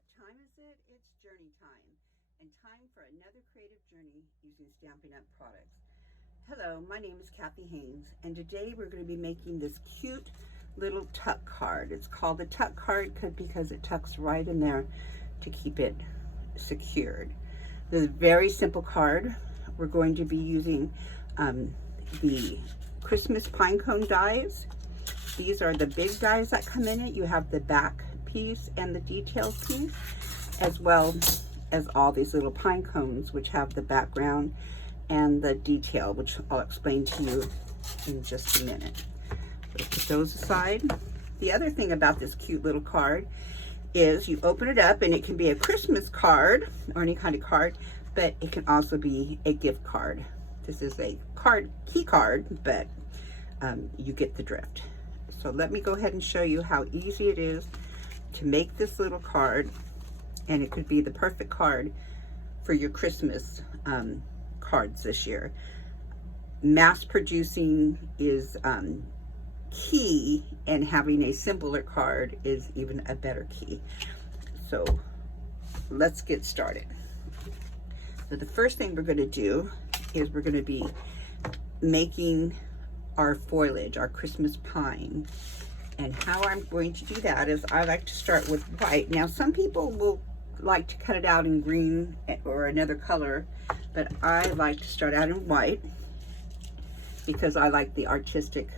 What time is it? It's journey time, and time for another creative journey using Stampin' Up! Products. Hello, my name is Kathy Haynes, and today we're going to be making this cute little tuck card. It's called the tuck card because it tucks right in there to keep it secured. This is a very simple card. We're going to be using the Christmas Pinecone dies. These are the big dies that come in it. You have the back piece and the detail piece, as well as all these little pine cones, which have the background and the detail, which I'll explain to you in just a minute. So put those aside. The other thing about this cute little card is you open it up and it can be a Christmas card or any kind of card, but it can also be a gift card. This is a key card, but you get the drift. So let me go ahead and show you how easy it is to make this little card, and it could be the perfect card for your Christmas cards this year. Mass producing is key, and having a simpler card is even a better key. So let's get started. So the first thing we're going to do is we're going to be making our foliage, our Christmas pine. And how I'm going to do that is I like to start with white. Now some people will like to cut it out in green or another color, but I like to start out in white because I like the artistic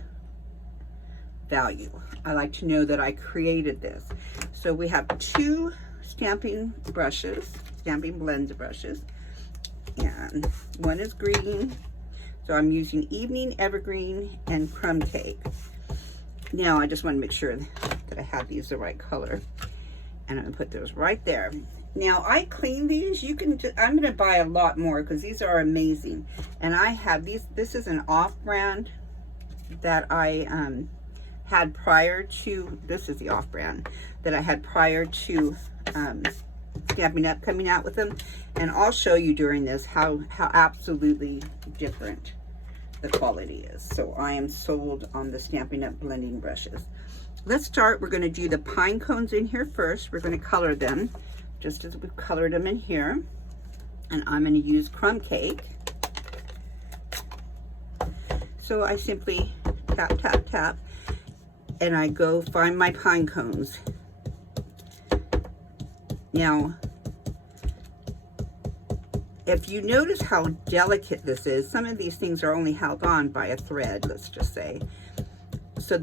value. I like to know that I created this. So we have two stamping brushes, stamping blends brushes, and one is green. So I'm using Evening, Evergreen, and Crumb Cake. Now I just want to make sure that I have these the right color, and I'm gonna put those right there. Now I clean these. You can I'm gonna buy a lot more because these are amazing, and I have these. This is an off-brand that I had prior to. This is the off-brand that I had prior to Stampin' Up! Coming out with them, and I'll show you during this how absolutely different the quality is. So I am sold on the Stampin' Up! Blending brushes. Let's start. We're going to do the pine cones in here first. We're going to color them just as we've colored them in here, and I'm going to use Crumb Cake. So I simply tap tap tap, and I go find my pine cones. Now if you notice how delicate this is, some of these things are only held on by a thread, let's just say. So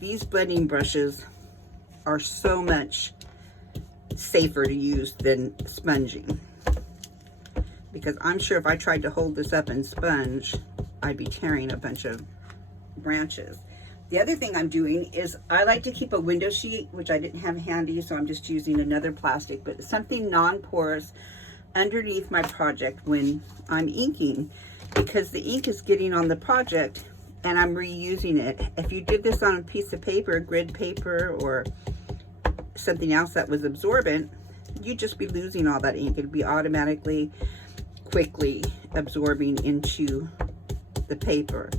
these blending brushes are so much safer to use than sponging. Because I'm sure if I tried to hold this up and sponge, I'd be tearing a bunch of branches. The other thing I'm doing is I like to keep a window sheet, which I didn't have handy, so I'm just using another plastic, but something non-porous underneath my project when I'm inking, because the ink is getting on the project and I'm reusing it. If you did this on a piece of paper, grid paper, or something else that was absorbent, you'd just be losing all that ink. It'd be automatically, quickly absorbing into the paper.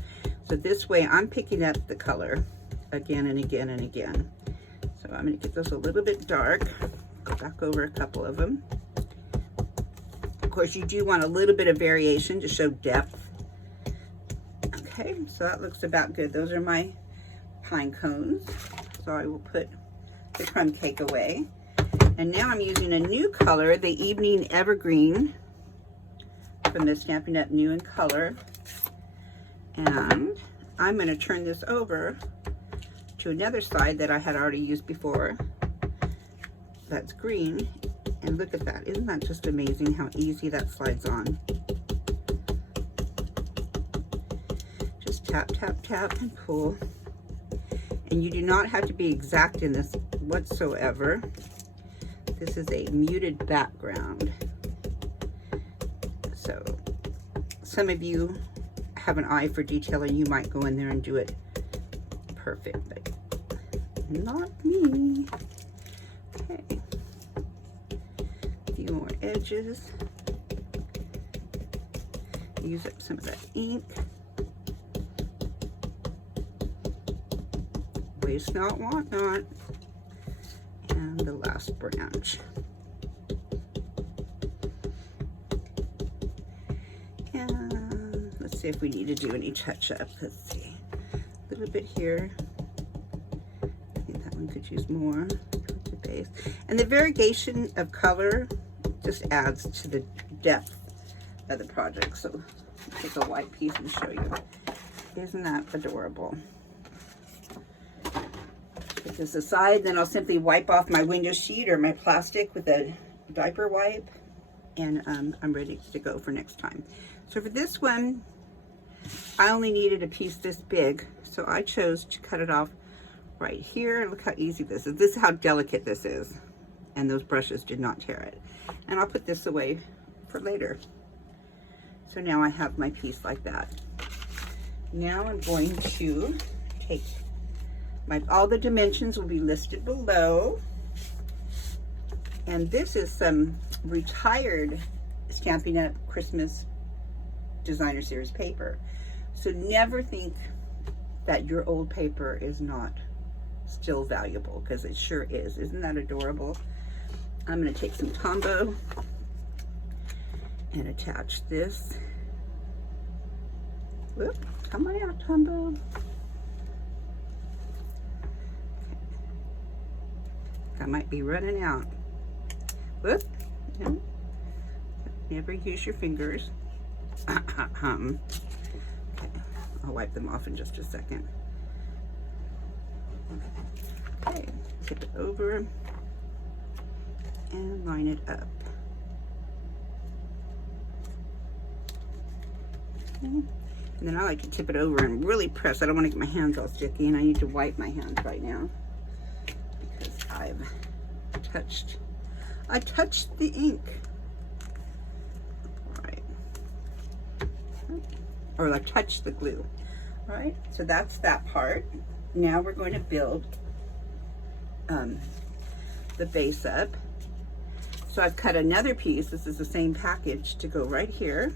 So this way I'm picking up the color again and again and again. So I'm going to get those a little bit dark, go back over a couple of them. Of course, you do want a little bit of variation to show depth. Okay, so that looks about good. Those are my pine cones. So I will put the Crumb Cake away. And now I'm using a new color, the Evening Evergreen from the Stampin' Up! New in Color. And I'm going to turn this over to another side that I had already used before. That's green. And look at that. Isn't that just amazing how easy that slides on? Just tap, tap, tap, and pull. And you do not have to be exact in this whatsoever. This is a muted background. So some of you have an eye for detail and you might go in there and do it perfect, but not me. Okay. Few more edges. Use up some of that ink. Waste not, want not. And the last last branch. And let's see if we need to do any touch-up. Let's see. A little bit here. I think that one could use more. The base. And the variegation of color just adds to the depth of the project. So I'll take a white piece and show you. Isn't that adorable? Put this aside, then I'll simply wipe off my window sheet or my plastic with a diaper wipe, and I'm ready to go for next time. So for this one, I only needed a piece this big, so I chose to cut it off right here. Look how easy this is. This is how delicate this is, and those brushes did not tear it. And I'll put this away for later. So now I have my piece like that. Now I'm going to take all the dimensions will be listed below. And this is some retired Stampin' Up! Christmas Designer Series paper. So never think that your old paper is not still valuable, because it sure is. Isn't that adorable? I'm going to take some Tombow and attach this. Whoop, come on out, Tombow. I might be running out. Whoop. Yeah. Never use your fingers. Okay. I'll wipe them off in just a second. Okay, tip it over and line it up. Okay. And then I like to tip it over and really press. I don't want to get my hands all sticky, and I need to wipe my hands right now because I touched the ink. All right. Or I touched the glue. All right, so that's that part. Now we're going to build the base up. So I've cut another piece. This is the same package to go right here.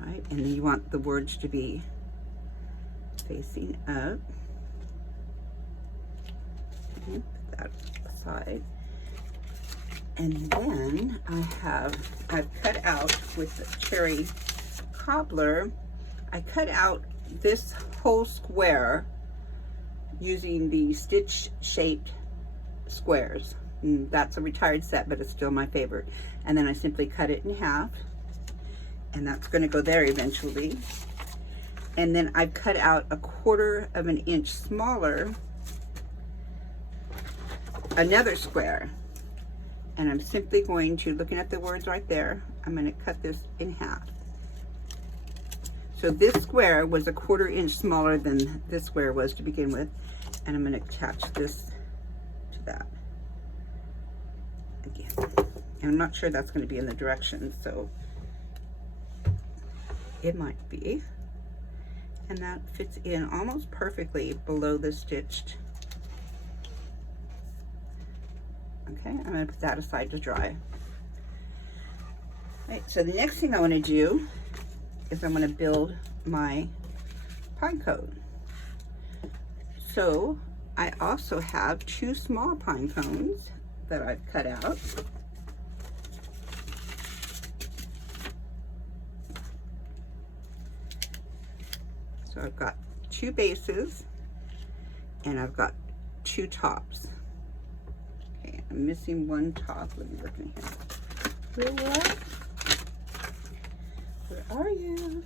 Right, and then you want the words to be facing up. Okay, put that aside. And then I've cut out with the cherry cobbler, I cut out this whole square using the stitch shaped squares. And that's a retired set, but it's still my favorite. And then I simply cut it in half, and that's going to go there eventually. And then I've cut out 1/4 of an inch smaller another square, and I'm simply going to, looking at the words right there, I'm going to cut this in half. So this square was 1/4 inch smaller than this square was to begin with, and I'm going to attach this to that again. And I'm not sure that's going to be in the directions, so it might be. And that fits in almost perfectly below the stitched. Okay, I'm going to put that aside to dry. All right, so the next thing I want to do is I'm going to build my Pinecone. So I also have 2 small pine cones that I've cut out. So I've got 2 bases and I've got 2 tops. Okay, I'm missing 1 top. Let me look in here. Where are you?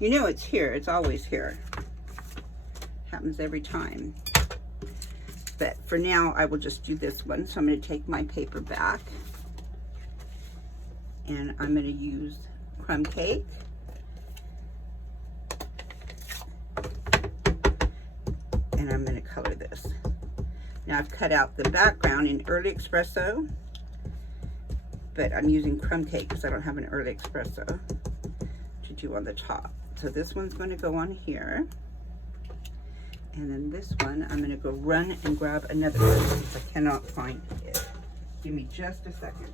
You know it's here. It's always here. Happens every time. But for now, I will just do this one. So I'm going to take my paper back, and I'm going to use crumb cake. And I'm going to color this. Now I've cut out the background in Early Espresso, but I'm using crumb cake because I don't have an Early Espresso to do on the top. So this one's going to go on here. And then this one, I'm going to go run and grab another one. I cannot find it. Give me just a second.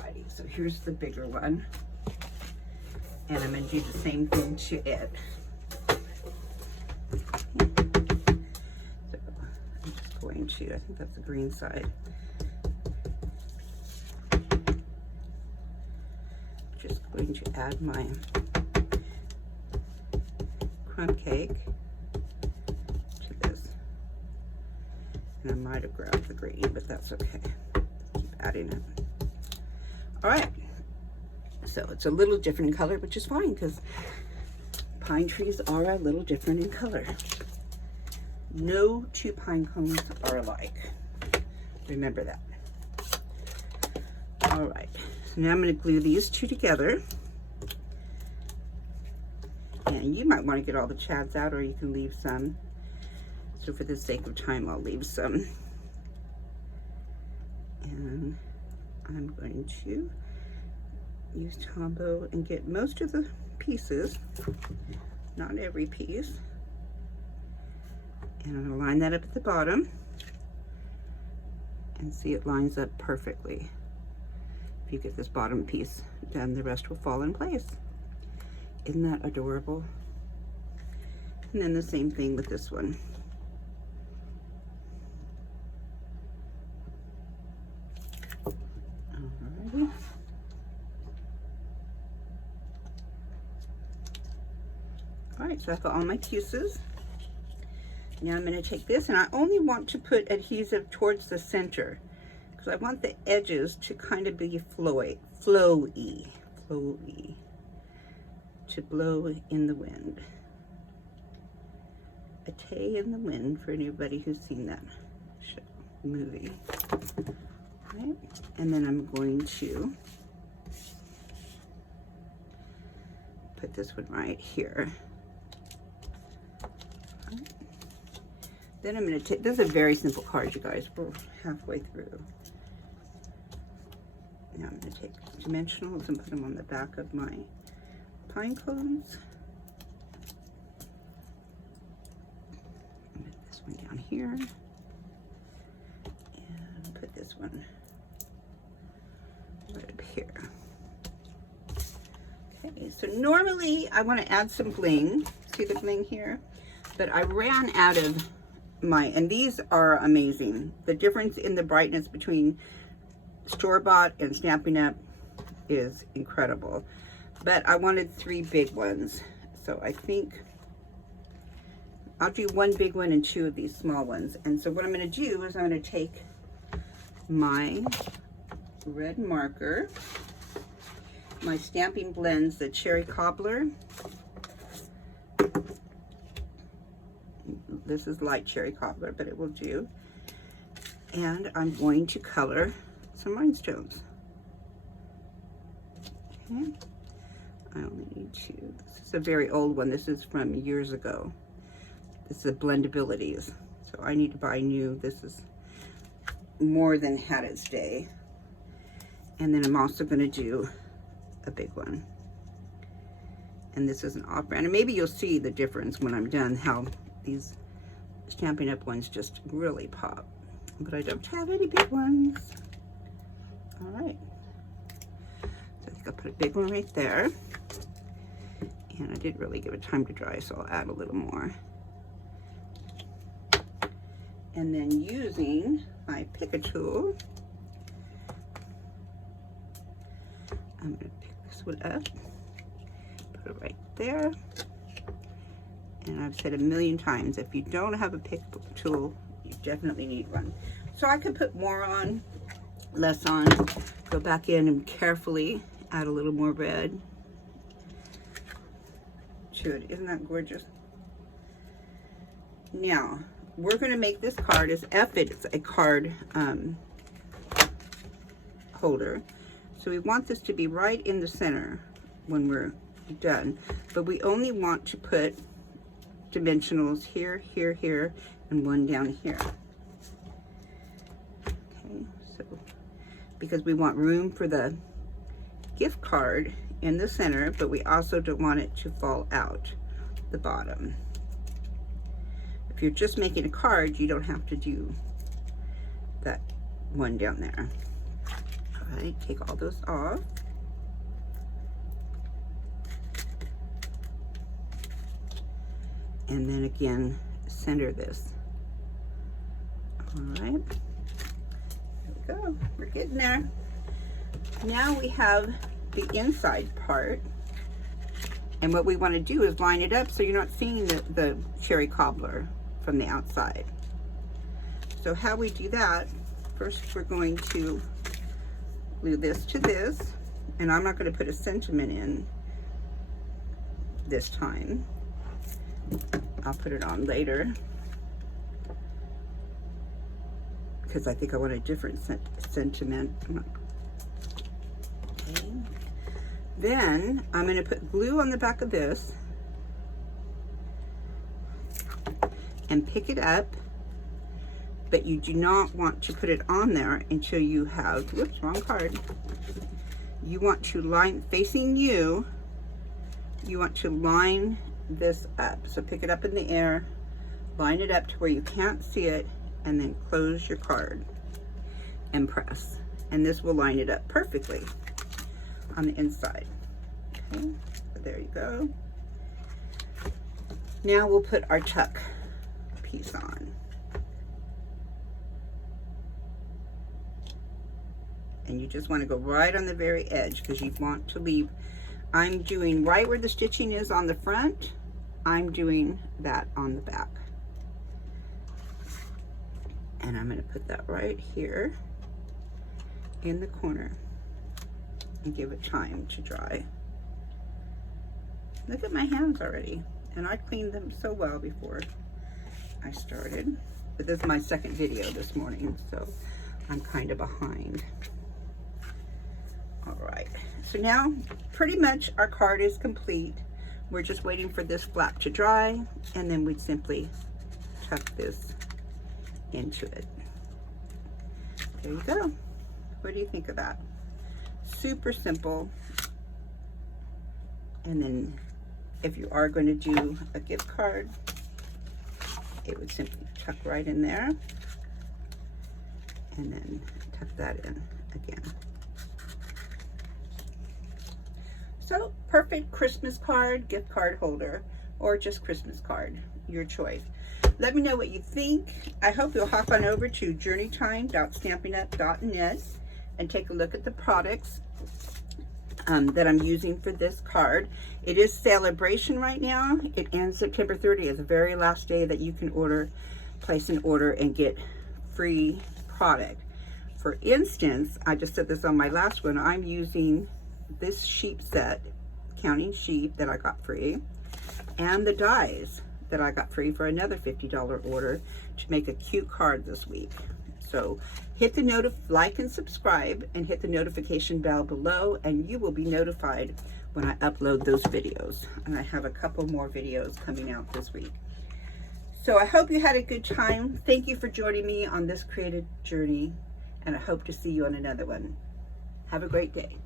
Alrighty, so here's the bigger one. And I'm going to do the same thing to it. So I'm just going to, I think that's the green side. Just going to add my crumb cake to this. And I might have grabbed the green, but that's okay. Keep adding it. All right. So it's a little different in color, which is fine because pine trees are a little different in color. No two pine cones are alike. Remember that. All right. So now I'm going to glue these two together. And you might want to get all the chads out, or you can leave some. So for the sake of time, I'll leave some. And I'm going to use Tombow and get most of the pieces, not every piece. And I'm going to line that up at the bottom. And see, it lines up perfectly. If you get this bottom piece done, the rest will fall in place. Isn't that adorable? And then the same thing with this one. Alrighty. Alright, so I've got all my pieces. Now I'm going to take this, and I only want to put adhesive towards the center because I want the edges to kind of be flowy, to blow in the wind. A tay in the wind for anybody who's seen that show, movie. Right? And then I'm going to put this one right here. Right. Then I'm going to take, this is a very simple card, you guys. We're halfway through. Now I'm going to take dimensionals and put them on the back of my pine cones. Put this one down here. And put this one right up here. Okay, so normally I want to add some bling. See the bling here? But I ran out of my, and these are amazing. The difference in the brightness between store-bought and Stampin' Up is incredible. But I wanted 3 big ones. So I think I'll do 1 big one and 2 of these small ones. And so what I'm going to do is I'm going to take my red marker, my Stampin' Blends, the Cherry Cobbler. This is light cherry cobbler, but it will do. And I'm going to color some rhinestones. Okay. I only need 2. This is a very old one. This is from years ago. This is Blendabilities. So I need to buy new. This is more than had its day. And then I'm also going to do a big one. And this is an off-brand. And maybe you'll see the difference when I'm done, how these Stampin' Up ones just really pop. But I don't have any big ones. All right. So I think I'll put a big one right there. And I didn't really give it time to dry, so I'll add a little more. And then using my pick a tool, I'm going to pick this one up, put it right there. And I've said a million times, if you don't have a pick tool, you definitely need one. So I could put more on, less on, go back in and carefully add a little more red to it. Isn't that gorgeous? Now, we're going to make this card as it's a card holder. So we want this to be right in the center when we're done. But we only want to put dimensionals here, here, here, and 1 down here. Okay, so because we want room for the gift card in the center, but we also don't want it to fall out the bottom. If you're just making a card, you don't have to do that 1 down there. All right, take all those off. And then again, center this. All right, there we go, we're getting there. Now we have the inside part, and what we want to do is line it up so you're not seeing the cherry cobbler from the outside. So how we do that, first we're going to glue this to this, and I'm not going to put a sentiment in this time. I'll put it on later because I think I want a different sentiment. Okay. Then I'm going to put glue on the back of this and pick it up, but you do not want to put it on there until you have, whoops, wrong card. You want to line, facing you want to line this up. So pick it up in the air, line it up to where you can't see it, and then close your card and press. And this will line it up perfectly on the inside. Okay, so there you go. Now we'll put our tuck piece on. And you just want to go right on the very edge because you want to leave. I'm doing right where the stitching is on the front. I'm doing that on the back. And I'm going to put that right here in the corner and give it time to dry. Look at my hands already. And I cleaned them so well before I started. But this is my second video this morning, so I'm kind of behind. All right, so now pretty much our card is complete. We're just waiting for this flap to dry, and then we'd simply tuck this into it. There you go. What do you think of that? Super simple. And then if you are going to do a gift card, it would simply tuck right in there and then tuck that in again. So perfect Christmas card, gift card holder, or just Christmas card, your choice. Let me know what you think. I hope you'll hop on over to journeytime.stampinup.net and take a look at the products that I'm using for this card. It is celebration right now. It ends September 30th, the very last day that you can place an order and get free product. For instance, I just said this on my last one, I'm using this sheep set, counting sheep, that I got free, and the dies that I got free for another $50 order to make a cute card this week. So hit the like and subscribe, and hit the notification bell below, and you will be notified when I upload those videos. And I have a couple more videos coming out this week. So I hope you had a good time. Thank you for joining me on this creative journey, and I hope to see you on another one. Have a great day.